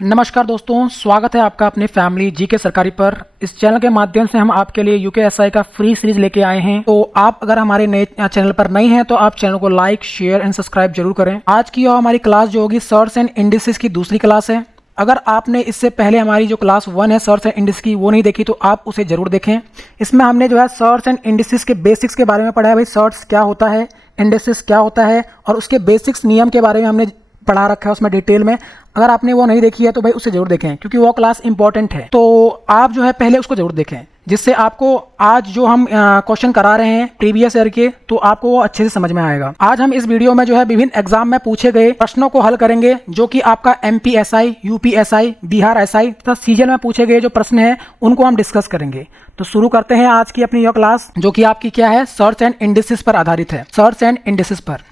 नमस्कार दोस्तों, स्वागत है आपका अपने फैमिली जीके सरकारी पर। इस चैनल के माध्यम से हम आपके लिए यूकेएसआई का फ्री सीरीज लेके आए हैं। तो आप अगर हमारे नए चैनल पर नए हैं तो आप चैनल को लाइक, शेयर एंड सब्सक्राइब जरूर करें। आज की और हमारी क्लास जो होगी सर्च एंड इंडिसेस की दूसरी क्लास है। अगर आपने इससे पहले हमारी जो क्लास 1 है सर्च एंड इंडिस की वो नहीं देखी तो आप उसे जरूर देखें। इसमें हमने जो है सर्च एंड इंडिसेस के बेसिक्स के बारे में पढ़ा है। भाई सर्च क्या होता है, इंडिसेस क्या होता है और उसके बेसिक्स नियम के बारे में हमने पढ़ा रखा है उसमें डिटेल में। अगर आपने वो नहीं देखी है तो भाई उसे जरूर देखें क्योंकि वो क्लास इंपॉर्टेंट है। तो आप जो है पहले उसको जरूर देखें जिससे आपको आज जो हम क्वेश्चन करा रहे हैं प्रीवियस ईयर के तो आपको वो अच्छे से समझ में आएगा। आज हम इस वीडियो में जो है विभिन्न एग्जाम में पूछे गए प्रश्नों को हल करेंगे जो कि आपका एमपीएसआई, यूपीएसआई, बिहार एसआई तथा सीजन में पूछे गए जो प्रश्न हैं उनको हम डिस्कस करेंगे। तो शुरू करते हैं आज की अपनी यह क्लास जो कि आपकी क्या है, सर्च एंड इंडिसेस पर आधारित है। सर्च एंड इंडिसेस पर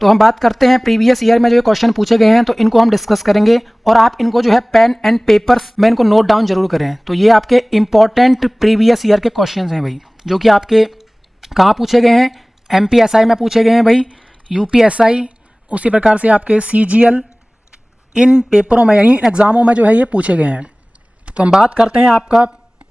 तो हम बात करते हैं प्रीवियस ईयर में जो क्वेश्चन पूछे गए हैं तो इनको हम डिस्कस करेंगे और आप इनको जो है पेन एंड पेपर्स में इनको नोट डाउन जरूर करें। तो ये आपके इंपॉर्टेंट प्रीवियस ईयर के क्वेश्चंस हैं भाई, जो कि आपके कहाँ पूछे गए हैं, एमपीएसआई में पूछे गए हैं भाई, यूपीएसआई, उसी प्रकार से आपके सीजीएल, इन पेपरों में यानी इन एग्जामों में जो है ये पूछे गए हैं। तो हम बात करते हैं आपका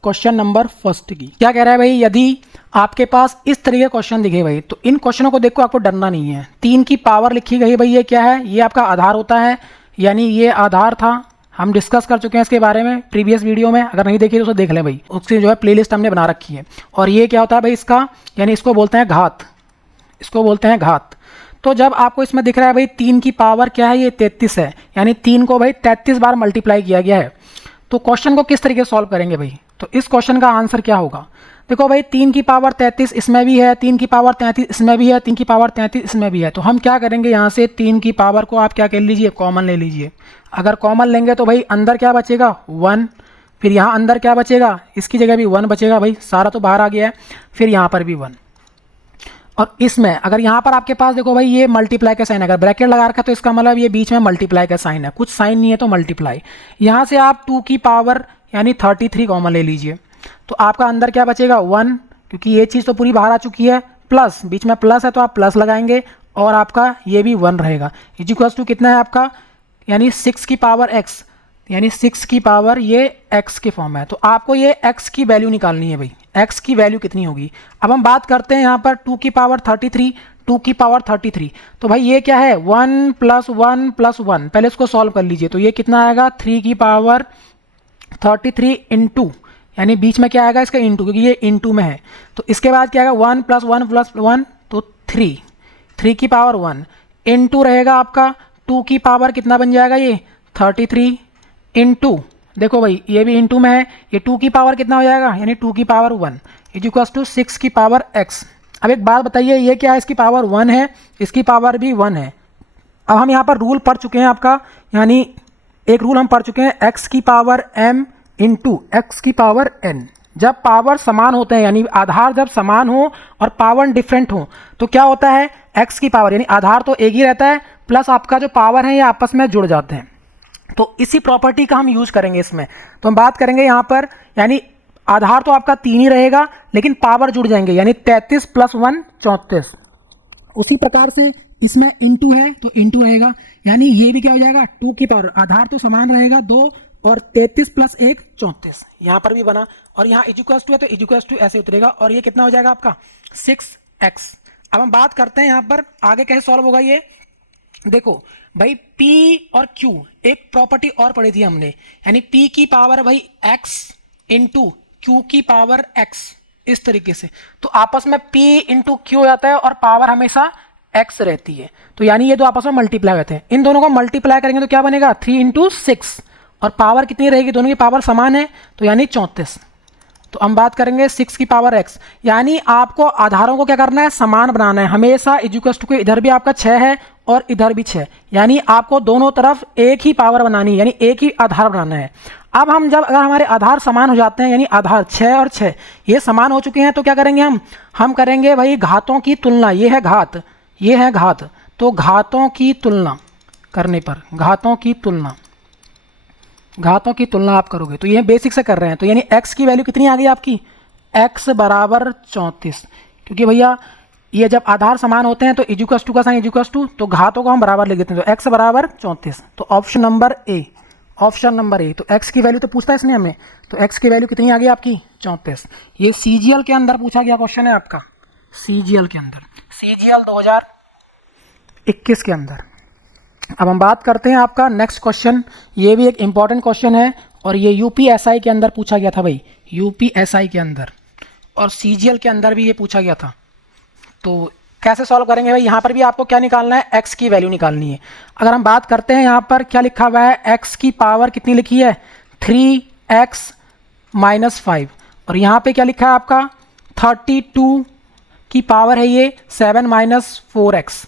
क्वेश्चन नंबर फर्स्ट की। क्या कह रहा है भाई, यदि आपके पास इस तरीके का क्वेश्चन दिखे भाई तो इन क्वेश्चनों को देखो आपको डरना नहीं है। 3 की पावर लिखी गई भाई, ये क्या है, ये आपका आधार होता है, यानी ये आधार था। हम डिस्कस कर चुके हैं इसके बारे में प्रीवियस वीडियो में, अगर नहीं देखी तो उसे देख लें भाई, उसकी जो है प्लेलिस्ट हमने बना रखी है। और ये क्या होता है भाई इसका, यानी इसको बोलते हैं घात, इसको बोलते हैं घात। तो जब आपको इसमें दिख रहा है भाई 3 की पावर क्या है, ये 33 है, यानी 3 को भाई 33 बार मल्टीप्लाई किया गया है। तो क्वेश्चन को किस तरीके से सॉल्व करेंगे भाई, तो इस क्वेश्चन का आंसर क्या होगा, देखो भाई 3 की पावर 33 इसमें भी है, 3 की पावर 33 इसमें भी है, 3 की पावर 33 इसमें भी है। तो हम क्या करेंगे, यहाँ से 3 की पावर को आप क्या कर लीजिए, कॉमन ले लीजिए। अगर कॉमन लेंगे तो भाई अंदर क्या बचेगा 1, फिर यहाँ अंदर क्या बचेगा, इसकी जगह भी 1 बचेगा भाई, सारा तो बाहर आ गया है, फिर यहाँ पर भी 1। और इसमें अगर यहाँ पर आपके पास देखो भाई ये मल्टीप्लाई का साइन, अगर ब्रैकेट लगा रखा है तो इसका मतलब ये बीच में मल्टीप्लाई का साइन है, कुछ साइन नहीं है तो मल्टीप्लाई। यहाँ से आप 2 की पावर यानी 33 कॉमन ले लीजिए, तो आपका अंदर क्या बचेगा 1, क्योंकि ये चीज़ तो पूरी बाहर आ चुकी है, प्लस बीच में प्लस है तो आप प्लस लगाएंगे और आपका ये भी 1 रहेगा। इक्वल्स टू कितना है आपका, यानी 6 की पावर x, यानी 6 की पावर ये x के फॉर्म है। तो आपको ये x की वैल्यू निकालनी है भाई, x की वैल्यू कितनी होगी। अब हम बात करते हैं यहाँ पर 2 की पावर 33, 2 की पावर 33, तो भाई ये क्या है 1 + 1 + 1, पहले इसको सॉल्व कर लीजिए। तो ये कितना आएगा 3 की पावर 33 इंटू, यानी बीच में क्या आएगा इसका इंटू, क्योंकि ये इंटू में है। तो इसके बाद क्या आएगा 1 + 1 + 1 तो 3 की पावर 1 इंटू रहेगा आपका 2 की पावर कितना बन जाएगा ये 33 इंटू, देखो भाई ये भी इंटू में है, ये 2 की पावर कितना हो जाएगा, यानी 2 की पावर 1 इक्वल्स टू 6 की पावर x। अब एक बात बताइए, ये क्या है, इसकी पावर 1 है, इसकी पावर भी 1 है। अब हम यहाँ पर रूल पढ़ चुके हैं आपका, यानी एक रूल हम पढ़ चुके हैं, x की पावर m इंटू x की पावर n। जब पावर समान होते हैं यानी आधार जब समान हो और पावर डिफरेंट हो तो क्या होता है, x की पावर यानी आधार तो एक ही रहता है, प्लस आपका जो पावर है ये आपस में जुड़ जाते हैं। तो इसी प्रॉपर्टी का हम यूज करेंगे इसमें। तो हम बात करेंगे यहाँ पर, यानी आधार तो आपका 3 ही रहेगा लेकिन पावर जुड़ जाएंगे, यानी 33 + 1 34। उसी प्रकार से इसमें इंटू है तो इंटू रहेगा, यानी ये भी क्या हो जाएगा 2 की पावर, आधार तो समान रहेगा 2 और 33 + 1 34, यहाँ पर भी बना, और यहाँ इक्वल्स टू है तो इक्वल्स टू ऐसे उतरेगा और ये कितना हो जाएगा आपका 6x। अब हम बात करते हैं यहाँ पर आगे कैसे सॉल्व होगा ये। देखो भाई P और Q एक प्रॉपर्टी और पढ़ी थी हमने, यानी P की पावर भाई x इंटू Q की पावर x, इस तरीके से। तो आपस में P इंटू Q जाता है और पावर हमेशा x रहती है, तो यानी ये दो आपस में मल्टीप्लाई होते हैं। इन दोनों को मल्टीप्लाई करेंगे तो क्या बनेगा 3 × 6, और पावर कितनी रहेगी, दोनों की पावर समान है तो यानी 34। तो हम बात करेंगे 6 की पावर x, यानी आपको आधारों को क्या करना है, समान बनाना है हमेशा। इक्वल्स टू के इधर भी आपका 6 है और इधर भी 6, यानी आपको दोनों तरफ एक ही पावर बनानी है, यानी एक ही आधार बनाना है। अब हम जब अगर हमारे आधार समान हो जाते हैं, यानी आधार 6 और 6 ये समान हो चुके हैं, तो क्या करेंगे हम करेंगे भाई घातों की तुलना। ये है घात, ये है घात, तो घातों की तुलना करने पर, घातों की तुलना आप करोगे तो ये बेसिक से कर रहे हैं। तो यानी x की वैल्यू कितनी आ गई आपकी, x बराबर 34, क्योंकि भैया ये जब आधार समान होते हैं तो इक्वल्स टू का साइन इक्वल्स टू, तो घातों को हम बराबर लिख देते हैं, तो x बराबर 34। तो option number A, option number A. तो x की वैल्यू तो पूछता है इसने हमें, तो x की वैल्यू कितनी आ गई आपकी 34। ये CGL के अंदर पूछा गया क्वेश्चन है आपका, CGL के अंदर, CGL 2021 के अंदर। अब हम बात करते हैं आपका नेक्स्ट क्वेश्चन, ये भी एक इम्पॉर्टेंट क्वेश्चन है और ये UPSI के अंदर पूछा गया था भाई, UPSI के अंदर, और CGL के अंदर भी ये पूछा गया था। तो कैसे सॉल्व करेंगे भाई, यहाँ पर भी आपको क्या निकालना है, x की वैल्यू निकालनी है। अगर हम बात करते हैं यहाँ पर क्या लिखा हुआ है, x की पावर कितनी लिखी है 3x - 5, और यहाँ पे क्या लिखा है आपका 32 की पावर है ये 7 - 4x।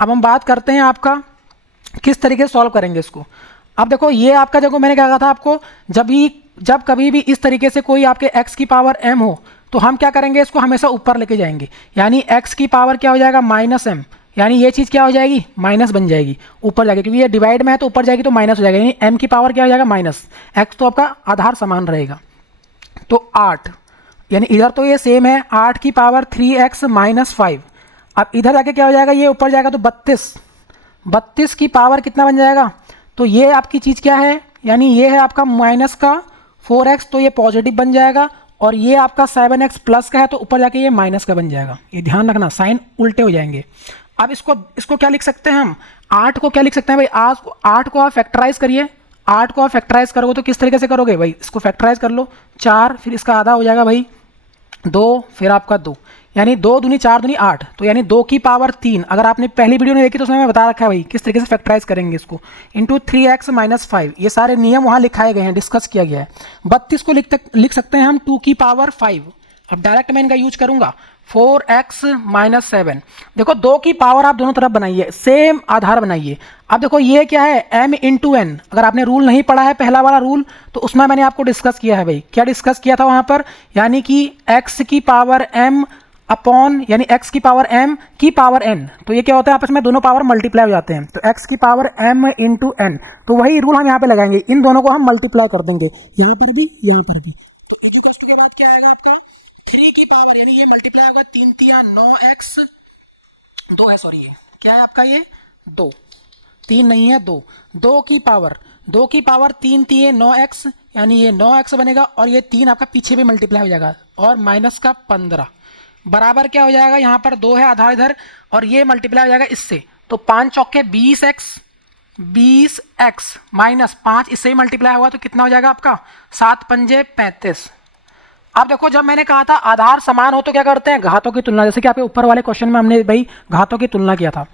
अब हम बात करते हैं आपका किस तरीके से सॉल्व करेंगे इसको। अब देखो ये आपका, देखो मैंने क्या कहा था आपको, जब कभी भी इस तरीके से कोई आपके x की पावर m हो तो हम क्या करेंगे, इसको हमेशा ऊपर लेके जाएंगे, यानी x की पावर क्या हो जाएगा -m, यानी ये चीज़ क्या हो जाएगी माइनस बन जाएगी ऊपर जाके, क्योंकि ये डिवाइड में है तो ऊपर जाएगी तो माइनस हो जाएगा, यानी m की पावर क्या हो जाएगा माइनस, x तो आपका आधार समान रहेगा। तो 8, यानी इधर तो ये सेम है, 8 की पावर 3x - 5। अब इधर जाके क्या हो जाएगा, ये ऊपर जाएगा तो 32 की पावर कितना बन जाएगा, तो ये आपकी चीज़ क्या है, यानी ये है आपका माइनस का 4x, तो ये पॉजिटिव बन जाएगा, और ये आपका 7x प्लस का है तो ऊपर जाके ये माइनस का बन जाएगा। ये ध्यान रखना, साइन उल्टे हो जाएंगे। अब इसको क्या लिख सकते हैं हम, 8 को क्या लिख सकते हैं भाई, आज 8 को आप फैक्टराइज करिए, 8 को आप फैक्टराइज करोगे तो किस तरीके से करोगे भाई, इसको फैक्टराइज कर लो, 4 फिर इसका आधा हो जाएगा भाई 2 फिर आपका 2, यानी 2 दूनी 4 दूनी 8, तो यानी 2 की पावर 3। अगर आपने पहली वीडियो नहीं देखी तो उसमें मैं बता रखा है भाई किस तरीके से फैक्टराइज करेंगे इसको, इंटू 3x - 5। ये सारे नियम वहाँ लिखाए गए हैं, डिस्कस किया गया है। 32 को लिख सकते हैं हम 2 की पावर 5। अब डायरेक्ट मैं इनका यूज करूंगा, 4x - 7। देखो 2 की पावर आप दोनों तरफ बनाइए, सेम आधार बनाइए। अब देखो ये क्या है m × n, अगर आपने रूल नहीं पढ़ा है पहला वाला रूल तो उसमें मैंने आपको डिस्कस किया है भाई, क्या डिस्कस किया था वहाँ पर, यानी कि x की पावर m अपॉन, यानी x की पावर m की पावर n, तो ये क्या होता है आपस में दोनों पावर मल्टीप्लाई हो जाते हैं, तो x की पावर m × n, तो वही रूल हम यहाँ पे लगाएंगे, इन दोनों को हम मल्टीप्लाई कर देंगे, यहाँ पर भी यहाँ पर भी। तो इक्वल्स टू के बाद क्या आएगा आपका 3 की पावर, यानी ये मल्टीप्लाई होगा 3 × 3 = 9x, 2 है सॉरी, ये क्या है आपका, ये 2, 3 नहीं है 2, 2 की पावर 3 × 3 = 9x, यानी ये 9x बनेगा, और ये 3 आपका पीछे भी मल्टीप्लाई हो जाएगा, और माइनस का 15 बराबर क्या हो जाएगा, यहाँ पर 2 है आधार इधर, और ये मल्टीप्लाई हो जाएगा इससे, तो 5 चौके 20x माइनस 5 इससे ही मल्टीप्लाई होगा तो कितना हो जाएगा आपका 7 पंजे 35। अब देखो जब मैंने कहा था आधार समान हो तो क्या करते हैं, घातों की तुलना, जैसे कि आपके ऊपर वाले क्वेश्चन में हमने भाई घातों की तुलना किया था,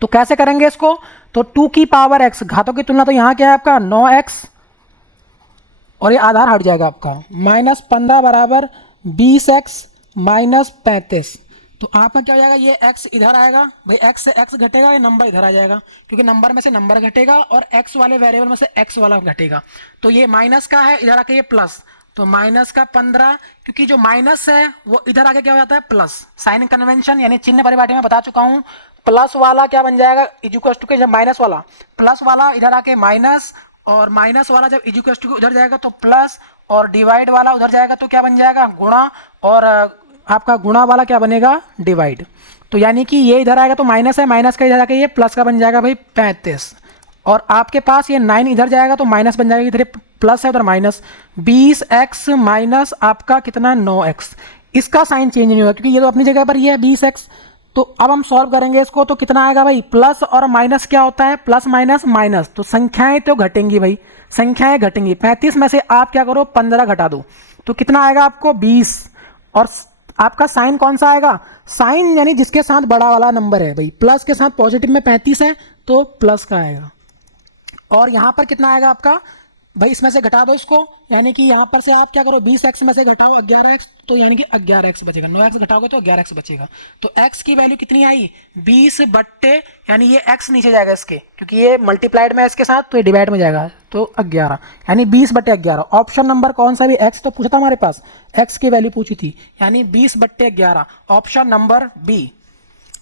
तो कैसे करेंगे इसको, तो 2 की पावर x, घातों की तुलना, तो यहाँ क्या है आपका 9x, और ये आधार हट जाएगा आपका, -15 बराबर 20x - 35। तो आपका क्या हो जाएगा, ये x इधर आएगा भाई, x से x घटेगा, ये नंबर इधर आ जाएगा, क्योंकि नंबर में से नंबर घटेगा और x वाले वेरिएबल में से x वाला घटेगा, तो ये माइनस का है, इधर आके ये प्लस, तो माइनस का 15, क्योंकि जो माइनस है वो इधर आके क्या हो जाता है प्लस, साइन कन्वेंशन यानी चिन्ह परिपाटी में बता चुका हूँ, प्लस वाला क्या बन जाएगा इक्वल्स टू के, जब माइनस वाला प्लस वाला इधर आके माइनस, और माइनस वाला जब इक्वल्स टू उधर जाएगा तो प्लस, और डिवाइड वाला उधर जाएगा तो क्या बन जाएगा गुणा, और आपका गुणा वाला क्या बनेगा डिवाइड। तो यानी कि ये इधर आएगा तो माइनस है, माइनस का इधर आके ये प्लस का बन जाएगा भाई 35, और आपके पास ये 9 इधर जाएगा तो माइनस बन जाएगा, इधर प्लस है उधर माइनस, 20x माइनस आपका कितना 9x, इसका साइन चेंज नहीं होगा क्योंकि ये तो अपनी जगह पर ये है 20x। तो अब हम सॉल्व करेंगे इसको, तो कितना आएगा भाई, प्लस और माइनस क्या होता है, प्लस माइनस माइनस, तो संख्याएं तो घटेंगी भाई, संख्याएं घटेंगी, 35 में से आप क्या करो 15 घटा दो, तो कितना आएगा आपको 20, और आपका साइन कौन सा आएगा, साइन यानी जिसके साथ बड़ा वाला नंबर है भाई, प्लस के साथ पॉजिटिव में 35 है तो प्लस का आएगा, और यहाँ पर कितना आएगा आपका भाई, इसमें से घटा दो इसको, यानी कि यहाँ पर से आप क्या करो 20x में से घटाओ 11x, तो यानी कि 11x बचेगा, 9x घटाओगे तो 11x बचेगा, तो x की वैल्यू कितनी आई 20 बट्टे, यानी ये x नीचे जाएगा इसके, क्योंकि ये मल्टीप्लाइड में है इसके साथ तो ये डिवाइड में जाएगा, तो 11, यानी 20/11। ऑप्शन नंबर कौन सा भी, x तो पूछा था हमारे पास, x की वैल्यू पूछी थी, यानी 20/11, option number B.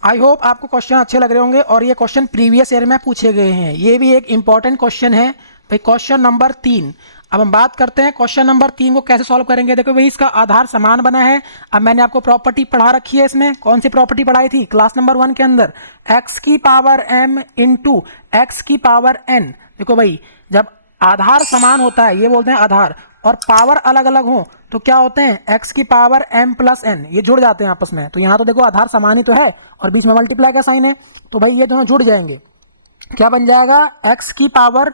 I hope आपको क्वेश्चन अच्छे लग रहे होंगे, और ये क्वेश्चन प्रीवियस ईयर में पूछे गए हैं, ये भी एक इंपॉर्टेंट क्वेश्चन है भाई, क्वेश्चन नंबर 3। अब हम बात करते हैं क्वेश्चन नंबर 3 को कैसे सॉल्व करेंगे। देखो भाई इसका आधार समान बना है, अब मैंने आपको प्रॉपर्टी पढ़ा रखी है, इसमें कौन सी प्रॉपर्टी पढ़ाई थी क्लास नंबर 1 के अंदर, x की पावर m इंटू x की पावर n। देखो भाई जब आधार समान होता है, ये बोलते हैं आधार, और पावर अलग अलग हो तो क्या होते हैं, एक्स की पावर m प्लस n, ये जुड़ जाते हैं आपस में। तो यहाँ तो देखो आधार समान ही तो है और बीच में मल्टीप्लाई का साइन है, तो भाई ये दोनों जुड़ जाएंगे। क्या बन जाएगा, x की पावर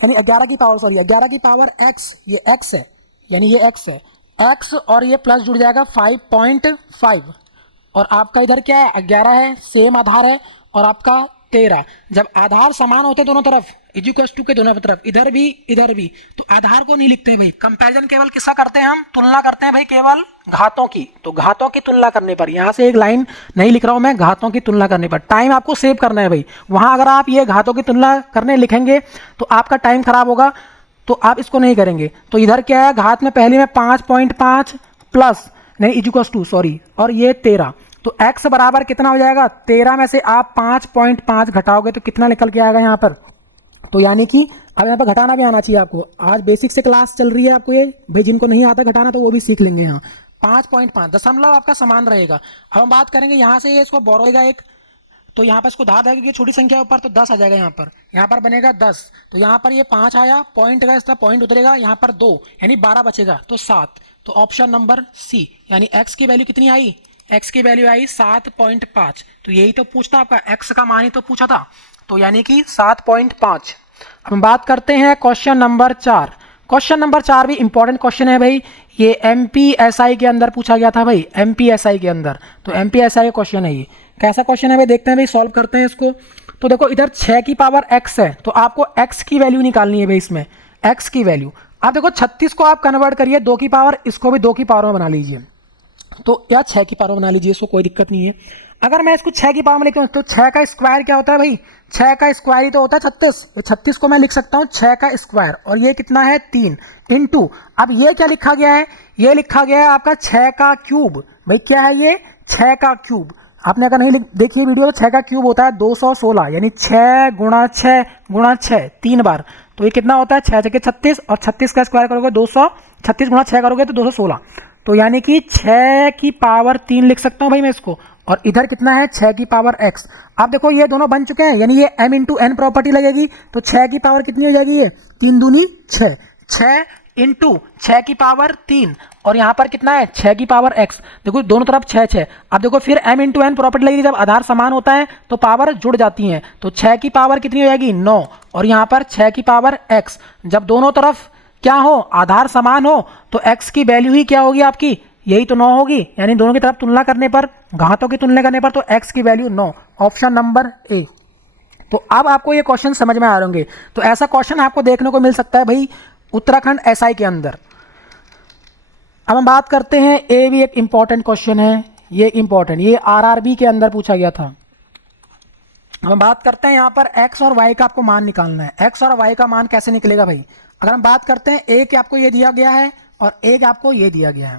यानी 11 की पावर, सॉरी 11 की पावर x, ये x है यानी ये x है, x और ये प्लस जुड़ जाएगा 5.5, और आपका इधर क्या है 11 है, सेम आधार है, और आपका 13। जब आधार समान होते हैं दोनों तरफ, इक्वल्स टू के दोनों तरफ, इधर भी, तो आधार को नहीं लिखते भाई। कंपैरिजन केवल किसका करते हैं हम, तुलना करते हैं भाई केवल घातों की। तो घातों की तुलना करने पर, यहां से एक लाइन नहीं लिख रहा हूं मैं, घातों की तुलना करने पर टाइम आपको सेव करना है भाई। वहां अगर आप ये घातों की तुलना करने लिखेंगे तो आपका टाइम खराब होगा, तो आप इसको नहीं करेंगे। तो इधर क्या है, घात में पहले में 5.5 प्लस नहीं इक्वल्स टू, सॉरी, और ये 13, तो x बराबर कितना हो जाएगा, 13 में से आप 5.5 घटाओगे तो कितना निकल के आएगा यहाँ पर। तो यानी कि अब यहाँ पर घटाना भी आना चाहिए आपको, आज बेसिक से क्लास चल रही है आपको ये भाई, जिनको नहीं आता घटाना तो वो भी सीख लेंगे। यहाँ 5.5 दशमलव आपका समान रहेगा। अब हम बात करेंगे यहाँ से, ये इसको बोरोगा एक, तो यहाँ पर इसको धा देगा क्योंकि छोटी संख्या ऊपर, तो 10 आ जाएगा यहाँ पर बनेगा 10, तो यहाँ पर ये 5 आया, पॉइंट का इसका पॉइंट उतरेगा, यहाँ पर 2 यानी 12 बचेगा, तो 7। तो ऑप्शन नंबर सी, यानी x की वैल्यू कितनी आई, x की वैल्यू आई 7.5। तो यही तो पूछता आपका, x का मान ही तो पूछा था, तो यानी कि 7.5। अब हम बात करते हैं क्वेश्चन नंबर 4। क्वेश्चन नंबर 4 भी इंपॉर्टेंट क्वेश्चन है भाई, ये MPSI के अंदर पूछा गया था भाई, MPSI के अंदर। तो MPSI का क्वेश्चन है ये, कैसा क्वेश्चन है भाई, देखते हैं भाई, सॉल्व करते हैं इसको। तो देखो इधर 6 की पावर x है, तो आपको x की वैल्यू निकालनी है भाई इसमें, x की वैल्यू। आप देखो 36 को आप कन्वर्ट करिए 2 की पावर, इसको भी 2 की पावर में बना लीजिए, तो या 6 की पावर बना लीजिए, इसको कोई दिक्कत नहीं है। अगर मैं इसको 6 की पावर में लिखता हूँ तो 6 का स्क्वायर क्या होता है भाई, 6 का स्क्वायर ही तो होता है 36। ये 36 को मैं लिख सकता हूँ 6 का स्क्वायर, और ये कितना है 3 इंटू, अब ये क्या लिखा गया है, ये लिखा गया है आपका 6 का क्यूब। भाई क्या है ये, 6 का क्यूब। आपने अगर नहीं देखिए वीडियो, तो 6 का क्यूब होता है 216, यानी 6 गुणा 6 गुणा 6 3 बार, तो ये कितना होता है 6 6 36, और 36 का स्क्वायर करोगे 236 गुणा 6 करोगे तो 216, तो यानी कि 6 की पावर 3 लिख सकता हूँ भाई मैं इसको, और इधर कितना है 6 की पावर x। अब देखो ये दोनों बन चुके हैं, यानी ये m इंटू n प्रॉपर्टी लगेगी, तो 6 की पावर कितनी हो जाएगी, ये 3 दूनी 6, 6 इंटू 6 की पावर 3, और यहाँ पर कितना है 6 की पावर x। देखो दोनों तरफ 6 6। अब देखो फिर m इंटू n प्रॉपर्टी लगेगी, जब आधार समान होता है तो पावर जुड़ जाती हैं, तो 6 की पावर कितनी हो जाएगी 9, और यहाँ पर 6 की पावर x। जब दोनों तरफ क्या हो, आधार समान हो, तो x की वैल्यू ही क्या होगी आपकी, यही तो 9 होगी, यानी दोनों की तरफ तुलना करने पर, घातों की तुलना करने पर, तो x की वैल्यू 9, ऑप्शन नंबर ए। तो अब आपको ये क्वेश्चन समझ में आ रहे होंगे। तो ऐसा क्वेश्चन आपको देखने को मिल सकता है भाई उत्तराखंड SI के अंदर। अब हम बात करते हैं, ए भी एक इंपॉर्टेंट क्वेश्चन है, ये इंपॉर्टेंट, ये RRB के अंदर पूछा गया था। हम बात करते हैं यहाँ पर x और y का आपको मान निकालना है। x और y का मान कैसे निकलेगा भाई, अगर हम बात करते हैं, एक आपको ये दिया गया है और एक आपको ये दिया गया है।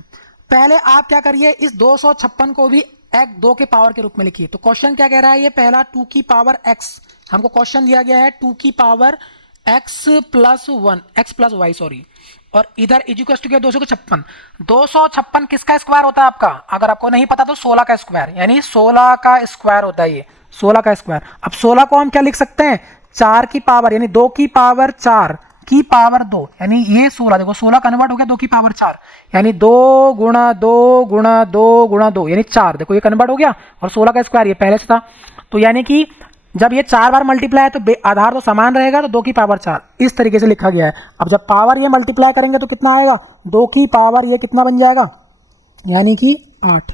पहले आप क्या करिए, इस 256 को भी एक 2 के पावर के रूप में लिखिए। तो क्वेश्चन क्या कह रहा है, ये पहला 2 की पावर x, हमको क्वेश्चन दिया गया है 2 की power x plus 1, x plus Y sorry, और इधर इक्वल्स टू क्या 256। 256 किसका स्क्वायर होता है आपका, अगर आपको नहीं पता तो 16 का स्क्वायर, यानी 16 का स्क्वायर होता है ये, 16 का स्क्वायर। अब 16 को हम क्या लिख सकते हैं, 4 की पावर, यानी 2 की पावर 4 की पावर 2, यानी ये 16, देखो 16 कन्वर्ट हो गया 2 की पावर 4, यानी 2 गुणा 2 गुणा 2 गुणा 2, यानी 4, देखो ये कन्वर्ट हो गया, और 16 का स्क्वायर ये पहले से था। तो यानी कि जब ये 4 बार मल्टीप्लाई है तो आधार तो समान रहेगा, तो 2 की पावर 4 इस तरीके से लिखा गया है। अब जब पावर ये मल्टीप्लाई करेंगे तो कितना आएगा, 2 की पावर ये कितना बन जाएगा, यानी कि 8,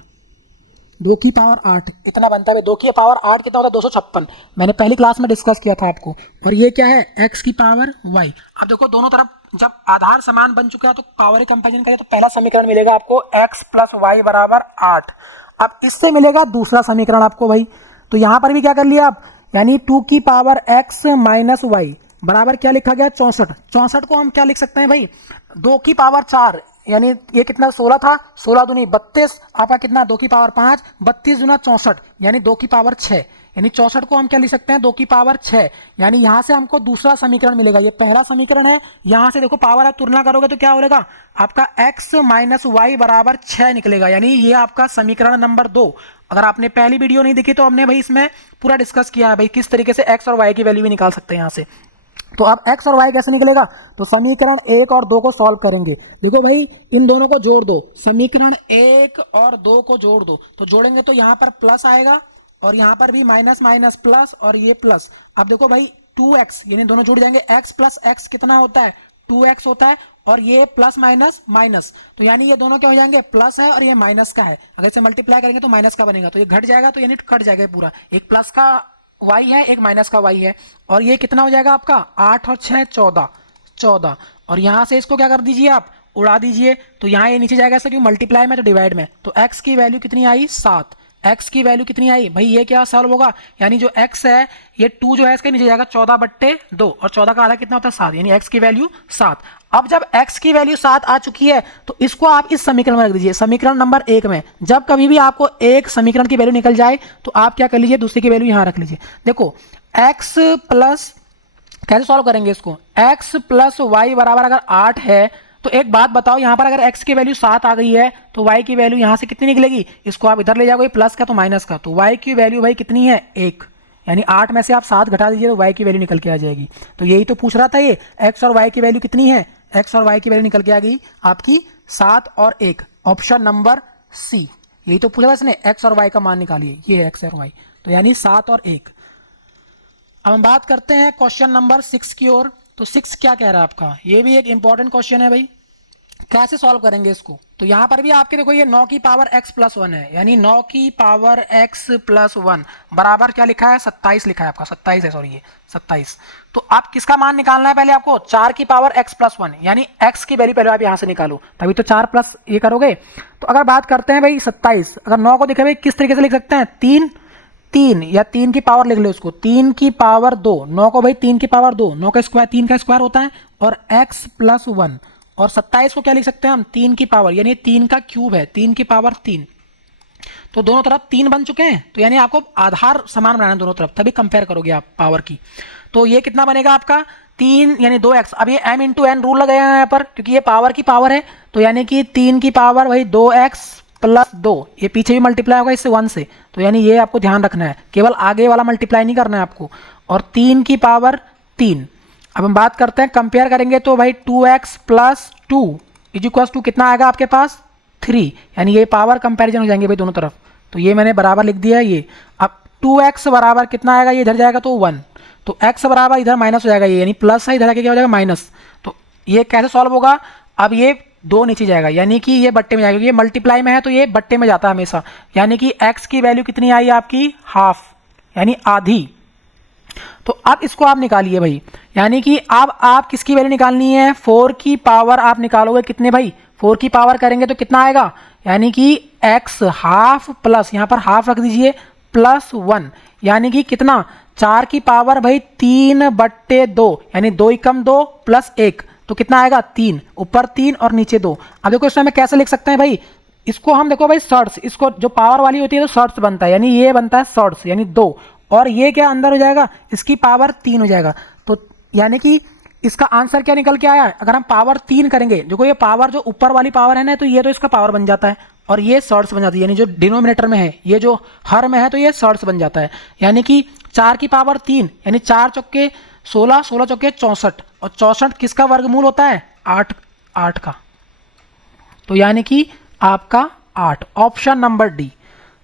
2 की पावर 8 इतना बनता है। 2 की पावर 8 कितना होता है, 256, मैंने पहली क्लास में डिस्कस किया था आपको। और ये क्या है, x की पावर y। अब देखो दोनों तरफ जब आधार समान बन चुका है तो पावर कंपेरिजन करिए, तो पहला समीकरण मिलेगा आपको x प्लस वाई बराबर 8। अब इससे मिलेगा दूसरा समीकरण आपको भाई, तो यहाँ पर भी क्या कर लिया आप, यानी 2 की पावर x माइनस वाई बराबर क्या लिखा गया 64। 64 को हम क्या लिख सकते हैं भाई, 2 की पावर 4, यानी ये कितना 16 था, 16 दूनी 32, आपका कितना 2 की पावर 5, 32 दूना 64, यानी 2 की पावर 6, यानी 64 को हम क्या लिख सकते हैं 2 की पावर 6, यानी यहाँ से हमको दूसरा समीकरण मिलेगा। ये पहला समीकरण है, यहाँ से देखो पावर आप तुलना करोगे तो क्या होगा आपका x माइनस वाई बराबर 6 निकलेगा, यानी ये आपका समीकरण नंबर 2। अगर आपने पहली वीडियो नहीं देखी तो हमने भाई इसमें पूरा डिस्कस किया है भाई किस तरीके से x और y की वैल्यू भी निकाल सकते हैं यहाँ से। तो अब x और y कैसे निकलेगा, तो समीकरण 1 और 2 को सॉल्व करेंगे। देखो भाई इन दोनों को जोड़ दो, समीकरण 1 और 2 को जोड़ दो, तो जोड़ेंगे तो यहाँ पर प्लस आएगा और यहाँ पर भी माइनस माइनस प्लस और ये प्लस। अब देखो भाई 2x यानी दोनों जुड़ जाएंगे, x प्लस x कितना होता है 2x होता है, और ये प्लस माइनस माइनस, तो यानी ये दोनों क्या हो जाएंगे, प्लस है और ये माइनस का है। अगर इसे मल्टीप्लाई करेंगे तो माइनस का बनेगा, तो ये घट जाएगा, तो यानी कट जाएगा पूरा, एक प्लस का y है एक माइनस का y है, और ये कितना हो जाएगा आपका 8 और 6 14, और यहाँ से इसको क्या कर दीजिए आप उड़ा दीजिए, तो यहाँ ये नीचे जाएगा ऐसा क्यों, मल्टीप्लाई में तो डिवाइड में, तो x की वैल्यू कितनी आई 7, x की वैल्यू कितनी आई भाई, ये क्या सॉल्व होगा, यानी जो x है ये 2 जो है इसके नीचे जाएगा 14/2, और 14 का आधा कितना होता है 7, यानी x की वैल्यू 7। अब जब x की वैल्यू 7 आ चुकी है तो इसको आप इस समीकरण में रख दीजिए, समीकरण नंबर 1 में। जब कभी भी आपको एक समीकरण की वैल्यू निकल जाए तो आप क्या कर लीजिए, दूसरी की वैल्यू यहाँ रख लीजिए। देखो x प्लस, कैसे सॉल्व करेंगे इसको, x प्लस वाई बराबर अगर 8 है तो एक बात बताओ, यहाँ पर अगर x की वैल्यू 7 आ गई है तो y की वैल्यू यहाँ से कितनी निकलेगी, इसको आप इधर ले जाओगे प्लस का तो माइनस का, तो y की वैल्यू भाई कितनी है 1, यानी 8 में से आप 7 घटा दीजिए तो y की वैल्यू निकल के आ जाएगी। तो यही तो पूछ रहा था ये, x और y की वैल्यू कितनी है, x और y की वैल्यू निकल के आ गई आपकी 7 और 1, ऑप्शन नंबर सी। यही तो पूछा था इसने, x और y का मान निकालिए, ये x और y, तो यानी 7 और 1। अब हम बात करते हैं क्वेश्चन नंबर 6 की ओर। तो 6 क्या कह रहा है आपका, ये भी एक इंपॉर्टेंट क्वेश्चन है भाई, कैसे सॉल्व करेंगे इसको। तो यहाँ पर भी आपके देखो ये 9 की पावर x प्लस 1 है, यानी 9 की पावर x प्लस 1 बराबर क्या लिखा है 27 लिखा है आपका, 27 है सॉरी ये 27। तो आप किसका मान निकालना है पहले आपको, 4 की पावर x प्लस 1, यानी x की वैल्यू पहले आप यहाँ से निकालो, तभी तो 4 प्लस ये करोगे। तो अगर बात करते हैं भाई 27, अगर 9 को देखें भाई किस तरीके से लिख सकते हैं, 3 या 3 की पावर लिख लो उसको, 3 की पावर 2, 9 को भाई 3 की पावर 2, 9 का स्क्वायर 3 का स्क्वायर होता है, और x प्लस 1, और 27 को क्या लिख सकते हैं हम 3 की पावर, यानी 3 का क्यूब है 3 की पावर 3, तो दोनों तरफ 3 बन चुके हैं, तो यानी आपको आधार समान बनाना है दोनों तरफ, तभी कंपेयर करोगे आप पावर की। तो ये कितना बनेगा आपका 3 यानी 2x, अब ये m इंटू एन रूल लगाया है यहाँ पर क्योंकि ये पावर की पावर है, तो यानी कि 3 की पावर भाई 2x प्लस 2, ये पीछे भी मल्टीप्लाई होगा इससे 1 से, तो यानी ये आपको ध्यान रखना है, केवल आगे वाला मल्टीप्लाई नहीं करना है आपको, और 3 की पावर 3। अब हम बात करते हैं कंपेयर करेंगे तो भाई 2x plus 2 is equals to कितना आएगा आपके पास 3, यानी ये पावर कंपैरिजन हो जाएंगे भाई दोनों तरफ, तो ये मैंने बराबर लिख दिया है ये। अब 2x बराबर कितना आएगा, ये इधर जाएगा तो 1, तो x बराबर इधर माइनस हो जाएगा ये, यानी प्लस है इधर आके क्या हो जाएगा माइनस, तो ये कैसे सॉल्व होगा, अब ये 2 नीचे जाएगा, यानी कि ये बट्टे में जाएगा, ये मल्टीप्लाई में है तो ये बट्टे में जाता है हमेशा, यानी कि x की वैल्यू कितनी आई आपकी हाफ, यानी आधी। तो अब इसको आप निकालिए भाई, यानी कि अब आप किसकी वैल्यू निकालनी है, 4 की पावर आप निकालोगे कितने भाई, 4 की पावर करेंगे तो कितना आएगा, यानी कि x हाफ प्लस यहाँ पर हाफ रख दीजिए प्लस 1, यानी कि कितना 4 की पावर भाई 3/2, यानी 2 एकम 2 प्लस 1, तो कितना आएगा 3, ऊपर 3 और नीचे 2। अब देखो इसमें कैसे लिख सकते हैं भाई, इसको हम देखो भाई सर्ट्स, इसको जो पावर वाली होती है तो सर्ट्स बनता है, यानी ये बनता है सर्ट्स यानी 2, और ये क्या अंदर हो जाएगा इसकी पावर 3 हो जाएगा, तो यानी कि इसका आंसर क्या निकल के आया है, अगर हम पावर 3 करेंगे, देखो ये पावर जो ऊपर वाली पावर है ना, तो ये तो इसका पावर बन जाता है, और ये सर्ट्स बन जाती है, यानी जो डिनोमिनेटर में है, ये जो हर में है तो ये सर्ट्स बन जाता है, यानी कि 4 की पावर 3, यानी 4 चौके 16, 16 चौके 64, और 64 किसका वर्गमूल होता है 8 का, तो यानी कि आपका 8, ऑप्शन नंबर डी।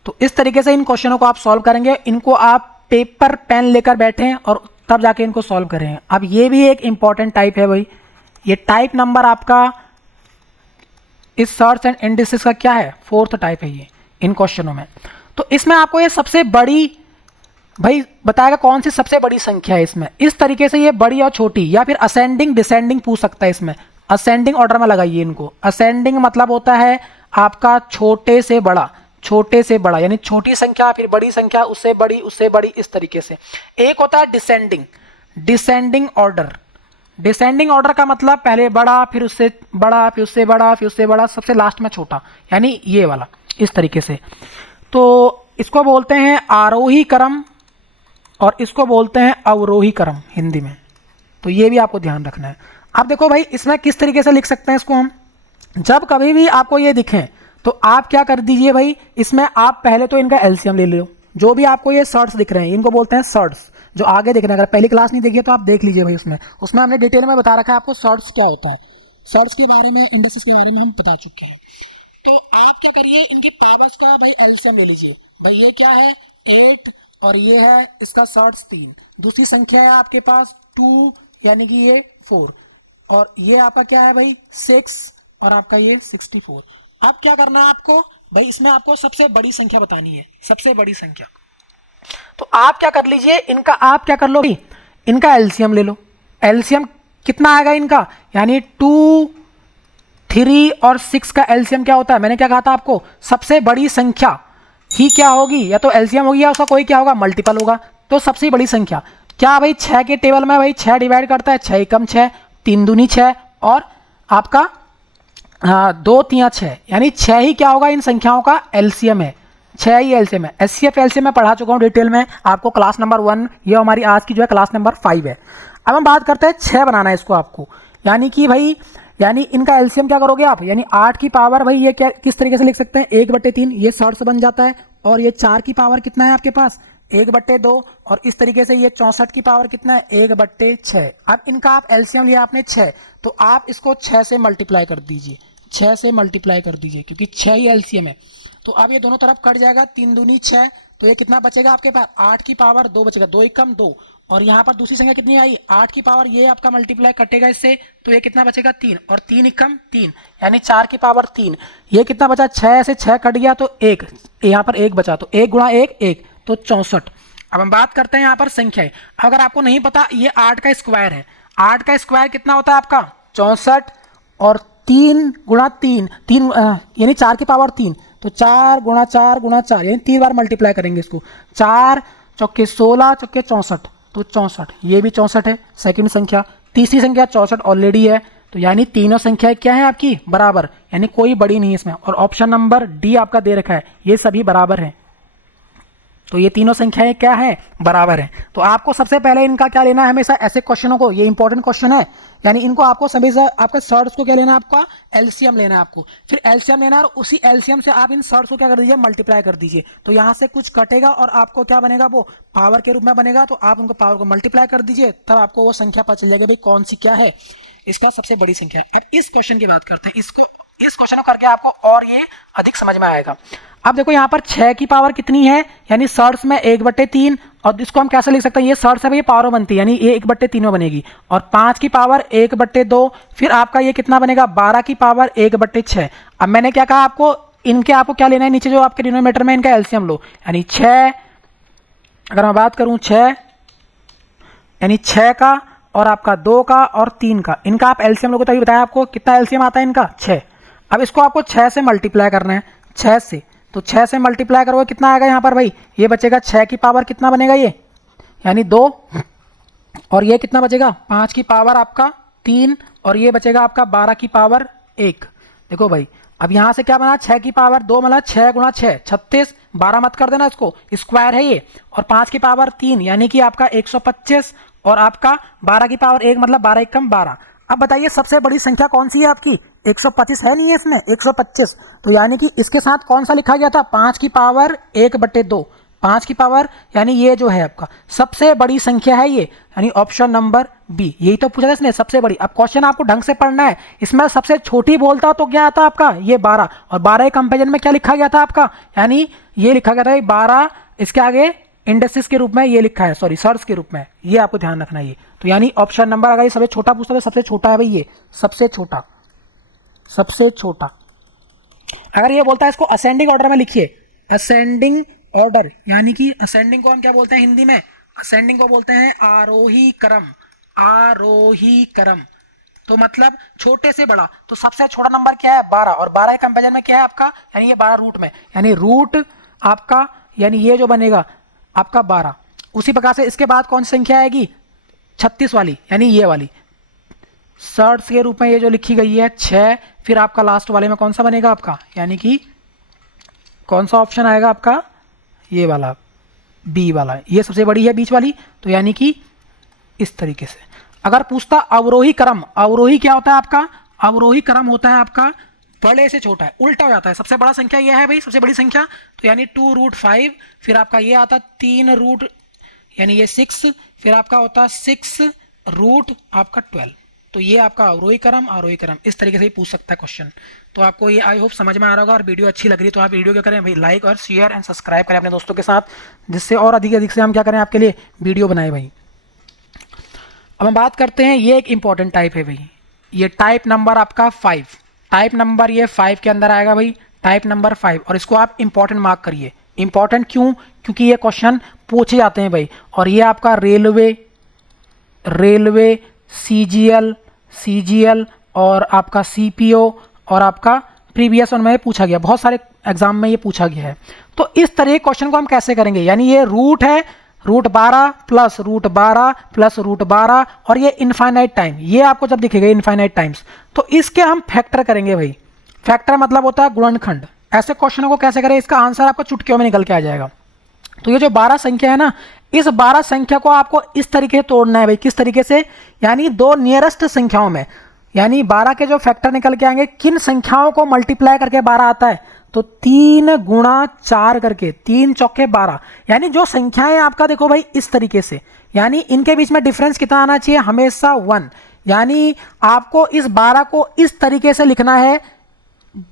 तो इस तरीके से इन क्वेश्चनों को आप सॉल्व करेंगे, इनको आप पेपर पेन लेकर बैठें और तब जाके इनको सॉल्व करें। अब ये भी एक इंपॉर्टेंट टाइप है भाई, ये टाइप नंबर आपका इस सर्च एंड इंडिसेस का क्या है 4th टाइप है ये इन क्वेश्चनों में। तो इसमें आपको ये सबसे बड़ी भाई बताएगा कौन सी सबसे बड़ी संख्या है इसमें, इस तरीके से ये बड़ी और छोटी, या फिर असेंडिंग डिसेंडिंग पूछ सकता है इसमें, असेंडिंग ऑर्डर में लगाइए इनको। असेंडिंग मतलब होता है आपका छोटे से बड़ा, छोटे से बड़ा यानी छोटी संख्या फिर बड़ी संख्या उससे बड़ी उससे बड़ी, इस तरीके से। एक होता है descending, descending order. Descending order का मतलब पहले बड़ा फिर उससे बड़ा फिर उससे बड़ा फिर उससे बड़ा सबसे लास्ट में छोटा, यानी ये वाला इस तरीके से। तो इसको बोलते हैं आरोही क्रम और इसको बोलते हैं अवरोही क्रम हिंदी में, तो ये भी आपको ध्यान रखना है। अब देखो भाई इसमें किस तरीके से लिख सकते हैं इसको हम, जब कभी भी आपको ये दिखें तो आप क्या कर दीजिए भाई, इसमें आप पहले तो इनका एलसीएम ले लो, जो भी आपको ये सर्ट्स दिख रहे हैं इनको बोलते हैं सर्ट्स, जो आगे देखना, अगर पहली क्लास नहीं देखी है तो आप देख लीजिए भाई, उसमें हमने डिटेल में बता रखा है आपको शॉर्ट्स क्या होता है, शॉर्ट्स के बारे में, इंडेक्सेस के बारे में हम बता चुके हैं। तो आप क्या करिए, इनकी पावर्स का भाई एलसीएम ले लीजिए। भाई ये क्या है 8 और ये है इसका शॉर्ट्स 3, दूसरी संख्या है आपके पास 2 यानी कि ये 4, और ये आपका क्या है भाई 6 और आपका ये 64। अब क्या करना है आपको भाई, इसमें आपको सबसे बड़ी संख्या बतानी है, सबसे बड़ी संख्या। तो आप क्या कर लीजिए, इनका आप क्या कर लो, इनका एलसीएम ले लो। एलसीएम कितना आएगा इनका, यानी 2, 3 और 6 का एलसीएम क्या होता है, मैंने क्या कहा था आपको, सबसे बड़ी संख्या ही क्या होगी, या तो एलसीएम होगी या उसका कोई क्या होगा मल्टीपल होगा। तो सबसे बड़ी संख्या क्या भाई 6 के टेबल में भाई 6 डिवाइड करता है, 6 एकम 6, 3 दूनी 6 और आपका 2 3 6, यानी 6 ही क्या होगा इन संख्याओं का एलसीएम है, 6 ही एलसीएम है। एचसीएफ एलसीएम मैं पढ़ा चुका हूँ डिटेल में आपको, क्लास नंबर 1, ये हमारी आज की जो है क्लास नंबर 5 है। अब हम बात करते हैं 6 बनाना है इसको आपको, यानी कि भाई यानी इनका एलसीएम क्या करोगे आप, यानी 8 की पावर भाई ये क्या किस तरीके से लिख सकते हैं 1/3, ये 60 बन जाता है, और ये 4 की पावर कितना है आपके पास 1/2, और इस तरीके से ये 64 की पावर कितना है 1/6। अब इनका आप एलसीएम लिया आपने 6, तो आप इसको 6 से मल्टीप्लाई कर दीजिए, 6 से मल्टीप्लाई कर दीजिए, क्योंकि 6 ही एलसीएम है। तो अब ये दोनों तरफ कट जाएगा, 3 दूनी 6, तो ये कितना बचेगा आपके पास 8 की पावर 2 बचेगा, 2 एकम 2, और यहाँ पर दूसरी संख्या कितनी आई 8 की पावर, ये आपका मल्टीप्लाई कटेगा इससे, तो ये कितना बचेगा 3, और 3 एकम 3 यानी 4 की पावर 3, ये कितना बचा 6 से 6 कट गया तो 1, यहाँ पर 1 बचा, तो 1 गुणा 1 1, तो 64। अब हम बात करते हैं यहाँ पर संख्याएं, अगर आपको नहीं पता ये 8 का स्क्वायर है, 8 का स्क्वायर कितना होता है आपका 64, और 3 गुणा 3 3 यानी 4 की पावर 3, तो 4 गुणा 4 गुणा 4 यानी 3 बार मल्टीप्लाई करेंगे इसको, 4 चौके 16 चौके 64, तो 64, ये भी 64 है सेकंड संख्या। तीसरी संख्या 64 ऑलरेडी है, तो यानी तीनों संख्याएं क्या है आपकी बराबर, यानी कोई बड़ी नहीं है इसमें, और ऑप्शन नंबर डी आपका दे रखा है ये सभी बराबर हैं, तो ये तीनों संख्याएं क्या है बराबर हैं। तो आपको सबसे पहले इनका क्या लेना है, हमेशा ऐसे क्वेश्चनों को, ये इंपॉर्टेंट क्वेश्चन है, यानी इनको आपको हमेशा आपका शॉर्ट्स को क्या लेना है, आपका एलसीएम लेना है आपको, फिर एलसीएम लेना है, और उसी एलसीएम से आप इन शॉर्ट्स को क्या कर दीजिए मल्टीप्लाई कर दीजिए, तो यहाँ से कुछ कटेगा और आपको क्या बनेगा वो पावर के रूप में बनेगा, तो आप उनको पावर को मल्टीप्लाई कर दीजिए, तब आपको वो संख्या पता चल जाएगी भाई कौन सी क्या है इसका सबसे बड़ी संख्या। अब इस क्वेश्चन की बात करते हैं, इस क्वेश्चन को करके आपको और ये अधिक समझ में आएगा। अब देखो यहाँ पर 6 की पावर कितनी है, यानी शॉर्ट्स में 1/3, और इसको हम कैसे लिख सकते हैं, ये शॉर्ट्स है भाई, ये पावर बनती है, यानी ये 1/3 में बनेगी, और 5 की पावर 1/2, फिर आपका ये कितना बनेगा 12 की पावर 1/6। अब मैंने क्या कहा आपको, इनके आपको क्या लेना है, नीचे जो आपके डिनोमिनेटर में इनका एलसीएम लो, यानी 6, अगर मैं बात करूँ 6 यानी 6 का और आपका 2 का और 3 का, इनका आप एलसीएम लोगे, तो अभी बताया आपको कितना एलसीएम आता है इनका 6। अब इसको आपको 6 से मल्टीप्लाई करना है, 6 से, तो 6 से मल्टीप्लाई करोगे कितना आएगा यहाँ पर भाई, ये बचेगा 6 की पावर कितना बनेगा ये, यानी 2, और ये कितना बचेगा 5 की पावर आपका 3, और ये बचेगा आपका 12 की पावर 1। देखो भाई अब यहाँ से क्या बना 6 की पावर 2 मतलब 6 गुणा 6 36, 12 मत कर देना इसको, स्क्वायर है ये, और 5 की पावर 3 यानी कि आपका 125, और आपका 12 की पावर 1 मतलब 12 एकम 12। अब बताइए सबसे बड़ी संख्या कौन सी है आपकी, 125 है नहीं है इसमें 125, तो यानी कि इसके साथ कौन सा लिखा गया था 5 की पावर 1/2, 5 की पावर यानी ये जो है आपका सबसे बड़ी संख्या है ये, यानी ऑप्शन नंबर बी, यही तो पूछा था इसने सबसे बड़ी। अब क्वेश्चन आपको ढंग से पढ़ना है, इसमें सबसे छोटी बोलता तो क्या आता आपका ये 12, और 12 के कंपेरिजन में क्या लिखा गया था आपका, यानी ये लिखा गया था 12, इसके आगे इंडेक्सेस के रूप में ये लिखा है, सॉरी शॉर्ट्स के रूप में, ये आपको ध्यान रखना है ये। तो यानी ऑप्शन नंबर अगर ये सबसे छोटा पूछता तो सबसे छोटा है भाई ये, सबसे छोटा, सबसे छोटा। अगर ये बोलता है इसको असेंडिंग ऑर्डर में लिखिए, असेंडिंग ऑर्डर, यानी कि असेंडिंग को हम क्या बोलते हैं हिंदी में, असेंडिंग को बोलते हैं आरोही क्रम, आरोही क्रम, तो मतलब छोटे से बड़ा, तो सबसे छोटा नंबर क्या है 12, और 12 के कंपेरिजन में क्या है आपका, यानी ये 12 रूट में, यानी रूट आपका यानी ये जो बनेगा आपका 12। उसी प्रकार से इसके बाद कौन सी संख्या आएगी 36 वाली, यानी ये वाली शॉर्ट्स के रूप में ये जो लिखी गई है 6, फिर आपका लास्ट वाले में कौन सा बनेगा आपका, यानी कि कौन सा ऑप्शन आएगा आपका ये वाला बी वाला, ये सबसे बड़ी है बीच वाली, तो यानी कि इस तरीके से। अगर पूछता अवरोही क्रम, अवरोही क्या होता है आपका, अवरोही क्रम होता है आपका बड़े से छोटा है, उल्टा हो जाता है, सबसे बड़ा संख्या यह है भाई सबसे बड़ी संख्या, तो यानी 2√5, फिर आपका ये आता 3 रूट यानी ये 6, फिर आपका होता है 6 रूट आपका 12। तो ये आपका अवरोही क्रम आरोही क्रम इस तरीके से ही पूछ सकता है क्वेश्चन। तो आपको ये आई होप समझ में आ रहा होगा, और वीडियो अच्छी लग रही है तो आप वीडियो क्या करें भाई, लाइक और शेयर एंड सब्सक्राइब करें अपने दोस्तों के साथ, जिससे और अधिक से हम क्या करें आपके लिए वीडियो बनाए भाई। अब हम बात करते हैं, ये एक इंपॉर्टेंट टाइप है भाई, ये टाइप नंबर आपका 5, टाइप नंबर ये 5 के अंदर आएगा भाई, टाइप नंबर 5। और इसको आप इंपॉर्टेंट मार्क करिए। इंपॉर्टेंट क्यों? क्योंकि ये क्वेश्चन पूछे जाते हैं भाई। और ये आपका रेलवे सीजीएल और आपका सीपीओ और आपका प्रीवियस वन में पूछा गया, बहुत सारे एग्जाम में ये पूछा गया है। तो इस तरह के क्वेश्चन को हम कैसे करेंगे, यानी ये रूट है, root 12 plus root 12 plus root 12 और ये इनफाइनाइट टाइम, ये आपको जब दिखेगा इनफाइनाइट टाइम्स, तो इसके हम फैक्टर करेंगे भाई। फैक्टर मतलब होता है गुणनखंड। ऐसे क्वेश्चनों को कैसे करें, इसका आंसर आपको चुटकियों में निकल के आ जाएगा। तो ये जो 12 संख्या है ना, इस 12 संख्या को आपको इस तरीके से तोड़ना है भाई। किस तरीके से? यानी दो नियरेस्ट संख्याओं में, यानी 12 के जो फैक्टर निकल के आएंगे, किन संख्याओं को मल्टीप्लाई करके 12 आता है, तो 3 गुणा 4 करके, 3 चौके 12। यानी जो संख्याएं आपका देखो भाई इस तरीके से, यानी इनके बीच में डिफरेंस कितना आना चाहिए, हमेशा 1। यानी आपको इस 12 को इस तरीके से लिखना है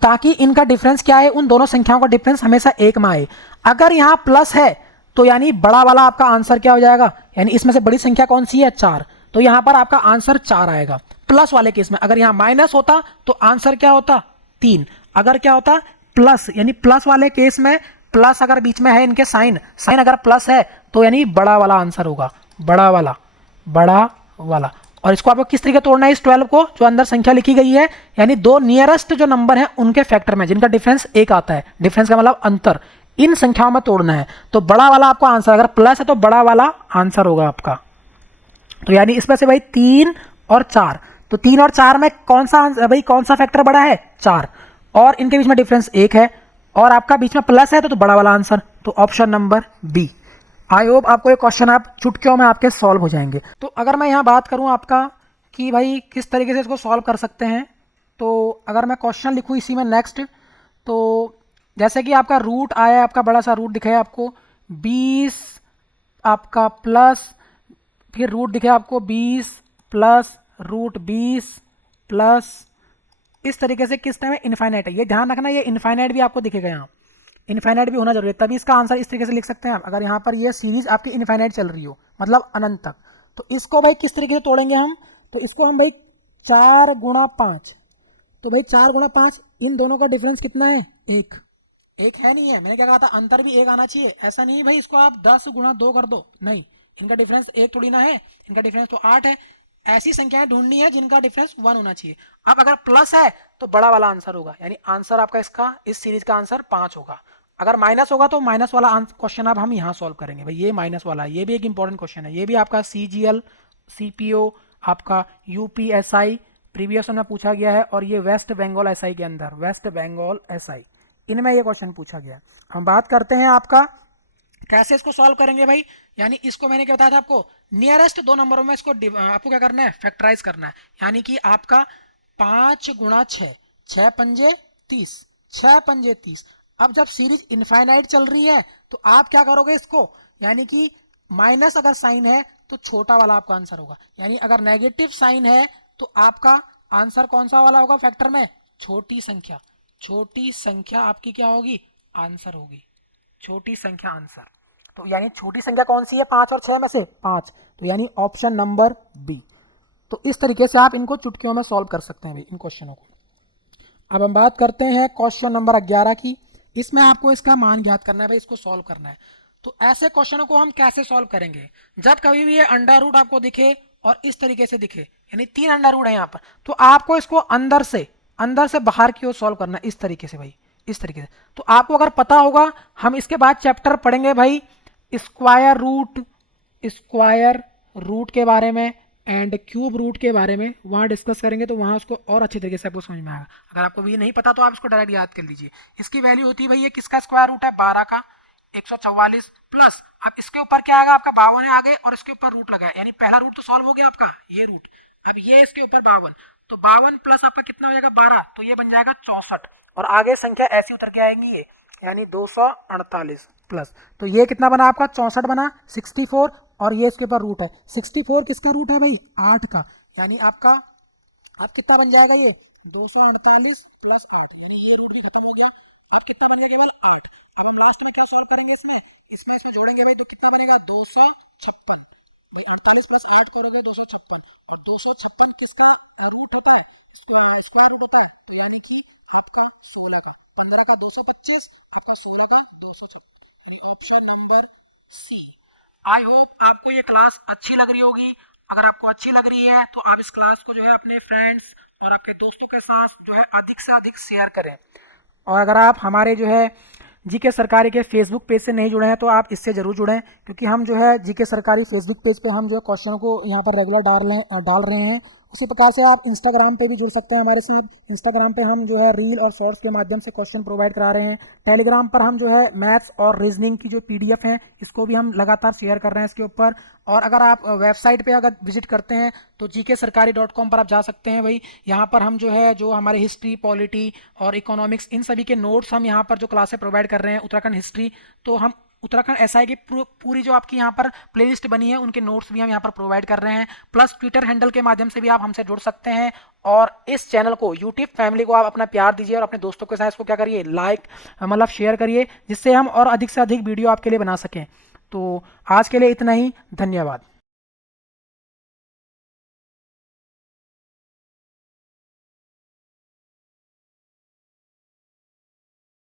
ताकि इनका डिफरेंस क्या है, उन दोनों संख्याओं का डिफरेंस हमेशा 1 में आए। अगर यहां प्लस है तो यानी बड़ा वाला आपका आंसर क्या हो जाएगा, यानी इसमें से बड़ी संख्या कौन सी है, 4, तो यहां पर आपका आंसर 4 आएगा प्लस वाले केस में। अगर यहां माइनस होता तो आंसर क्या होता, 3। अगर क्या होता प्लस, यानी प्लस वाले केस में, प्लस अगर बीच में है इनके साइन अगर प्लस है तो यानी बड़ा वाला आंसर होगा, बड़ा वाला। और इसको आपको किस तरीके तोड़ना है, इस 12 को जो अंदर संख्या लिखी गई है, यानी दो नियरेस्ट जो नंबर है उनके फैक्टर में जिनका डिफरेंस 1 आता है, डिफरेंस का मतलब अंतर, इन संख्याओं में तोड़ना है। तो बड़ा वाला आपका आंसर, अगर प्लस है तो बड़ा वाला आंसर होगा आपका। तो यानी इसमें से भाई 3 और 4, तो 3 और 4 में कौन सा भाई, कौन सा फैक्टर बड़ा है, 4, और इनके बीच में डिफरेंस 1 है, और आपका बीच में प्लस है तो बड़ा वाला आंसर, तो option number B. I hope आपको ये क्वेश्चन आप चुटकियों में आपके सॉल्व हो जाएंगे। तो अगर मैं यहाँ बात करूँ आपका कि भाई किस तरीके से इसको सॉल्व कर सकते हैं, तो अगर मैं क्वेश्चन लिखूँ इसी में नेक्स्ट, तो जैसे कि आपका रूट आया है, आपका बड़ा सा रूट दिखाया आपको 20 आपका प्लस, फिर रूट दिखाया आपको 20 प्लस रूट 20 प्लस, इस तरीके से किस टाइम इनफाइनाइट है, ये ध्यान रखना, ये इनफाइनाइट भी आपको दिखेगा, यहाँ इनफाइनाइट भी होना जरूरी है, तभी इसका आंसर इस तरीके से लिख सकते हैं आप। अगर यहाँ पर ये सीरीज आपकी इनफाइनाइट चल रही हो, मतलब अनंत तक, तो इसको भाई किस तरीके से तोड़ेंगे हम, तो इसको हम भाई 4 गुणा 5, तो भाई 4 गुणा 5, इन दोनों का डिफरेंस कितना है, 1 है नहीं है, मैंने क्या कहा था, अंतर भी 1 आना चाहिए। ऐसा नहीं भाई इसको आप 10 गुणा 2 कर दो, नहीं, इनका डिफरेंस 1 थोड़ी ना है, इनका डिफरेंस तो 8 है। ऐसी संख्याएं ढूंढनी है जिनका डिफरेंस 1 होना चाहिए। अब अगर प्लस है तो बड़ा वाला आंसर होगा, यानी आंसर आपका इसका, इस सीरीज का आंसर 5 होगा। अगर माइनस होगा तो माइनस वाला क्वेश्चन अब हम यहाँ सॉल्व करेंगे भाई, ये माइनस वाला, ये भी एक इंपॉर्टेंट क्वेश्चन है, ये भी आपका सीजीएल सीपीओ आपका यूपीएसआई प्रीवियस में पूछा गया है, और ये वेस्ट बंगाल एसआई के अंदर, वेस्ट बंगाल एसआई, इनमें ये क्वेश्चन पूछा गया है। हम बात करते हैं आपका कैसे इसको सॉल्व करेंगे भाई, यानी इसको मैंने क्या बताया था आपको, नियरेस्ट दो नंबरों में इसको आपको क्या करना है, फैक्टराइज करना है। यानी कि आपका 5 गुणा 6, 6 पंजे 30, 6 पंजे 30। अब जब सीरीज इनफाइनाइट चल रही है तो आप क्या करोगे इसको, यानी कि माइनस अगर साइन है तो छोटा वाला आपका आंसर होगा, यानी अगर नेगेटिव साइन है तो आपका आंसर कौन सा वाला होगा फैक्टर में, छोटी संख्या, छोटी संख्या आपकी क्या होगी, आंसर होगी, छोटी संख्या आंसर। तो यानी छोटी संख्या कौन सी है 5 और 6 में से, 5, तो यानी ऑप्शन नंबर बी। तो इस तरीके से आप इनको चुटकियों में सॉल्व कर सकते हैं भाई इन क्वेश्चनों को। अब हम बात करते हैं क्वेश्चन नंबर 11 की। इसमें आपको इसका मान ज्ञात करना है भाई, इसको सॉल्व करना है। तो ऐसे क्वेश्चनों को हम कैसे सॉल्व करेंगे, जब कभी भी ये अंडर रूट आपको दिखे और इस तरीके से दिखे, यानी 3 अंडर रूट है यहाँ पर, तो आपको इसको अंदर से बाहर की ओर सॉल्व करना है, इस तरीके से भाई, इस तरीके से। तो आपको अगर पता होगा, हम इसके बाद चैप्टर पढ़ेंगे भाई स्क्वायर रूट के बारे में एंड क्यूब रूट के बारे में, वहाँ डिस्कस करेंगे, तो वहाँ उसको और अच्छे तरीके से आपको समझ में आएगा। अगर आपको भी नहीं पता तो आप इसको डायरेक्ट याद कर लीजिए। इसकी वैल्यू होती है भाई, ये किसका स्क्वायर रूट है, 12 का 144 प्लस, अब इसके ऊपर क्या आएगा आपका 52 है आगे, और इसके ऊपर रूट लगा है, यानी पहला रूट तो सॉल्व हो गया आपका, ये रूट। अब ये इसके ऊपर 52, तो 52 प्लस आपका कितना हो जाएगा 12, तो ये बन जाएगा 64, और आगे संख्या ऐसी उतर के आएंगी ये, यानी 248 प्लस, तो ये कितना बना आपका 64 बना 64, और ये इसके ऊपर रूट है 64। किसका रूट है भाई 8 का, यानी आपका अब कितना बन जाएगा ये 248 प्लस 8, यानी ये रूट भी खत्म हो गया। अब कितना बन गया केवल 8। अब हम लास्ट में क्या सॉल्व करेंगे इसमें जोड़ेंगे भाई, तो कितना बनेगा 256 भाई, 48 प्लस 8 करोगे 256, और 256 किसका रूट होता है स्क्वायर रूट होता है, तो यानी कि आपका 16 का, 15 का 225, आपका 16 का 256, यानी option number C. I hope आपको ये क्लास अच्छी लग रही होगी। अगर आपको अच्छी लग रही है तो आप इस क्लास को जो है अपने फ्रेंड्स और आपके दोस्तों के साथ जो है अधिक से अधिक शेयर करें। और अगर आप हमारे जो है जीके सरकारी के फेसबुक पेज से नहीं जुड़े हैं तो आप इससे ज़रूर जुड़ें, क्योंकि हम जो है जीके सरकारी फेसबुक पेज पे हम जो है क्वेश्चनों को यहाँ पर रेगुलर डाल रहे हैं। उसी प्रकार से आप इंस्टाग्राम पे भी जुड़ सकते हैं हमारे साथ। इंस्टाग्राम पे हम जो है रील और शॉर्ट्स के माध्यम से क्वेश्चन प्रोवाइड करा रहे हैं। टेलीग्राम पर हम जो है मैथ्स और रीजनिंग की जो पीडीएफ है इसको भी हम लगातार शेयर कर रहे हैं इसके ऊपर। और अगर आप वेबसाइट पे अगर विजिट करते हैं तो gksarkari.com पर आप जा सकते हैं भाई। यहाँ पर हम जो है जो हमारे हिस्ट्री, पॉलिटी और इकोनॉमिक्स इन सभी के नोट्स हम यहाँ पर जो क्लासें प्रोवाइड कर रहे हैं, उत्तराखंड हिस्ट्री, तो हम उत्तराखंड एसआई की पूरी जो आपकी यहाँ पर प्लेलिस्ट बनी है उनके नोट्स भी हम यहाँ पर प्रोवाइड कर रहे हैं। प्लस ट्विटर हैंडल के माध्यम से भी आप हमसे जुड़ सकते हैं। और इस चैनल को, यूट्यूब फैमिली को आप अपना प्यार दीजिए और अपने दोस्तों के साथ इसको क्या करिए, लाइक मतलब शेयर करिए, जिससे हम और अधिक से अधिक वीडियो आपके लिए बना सकें। तो आज के लिए इतना ही, धन्यवाद।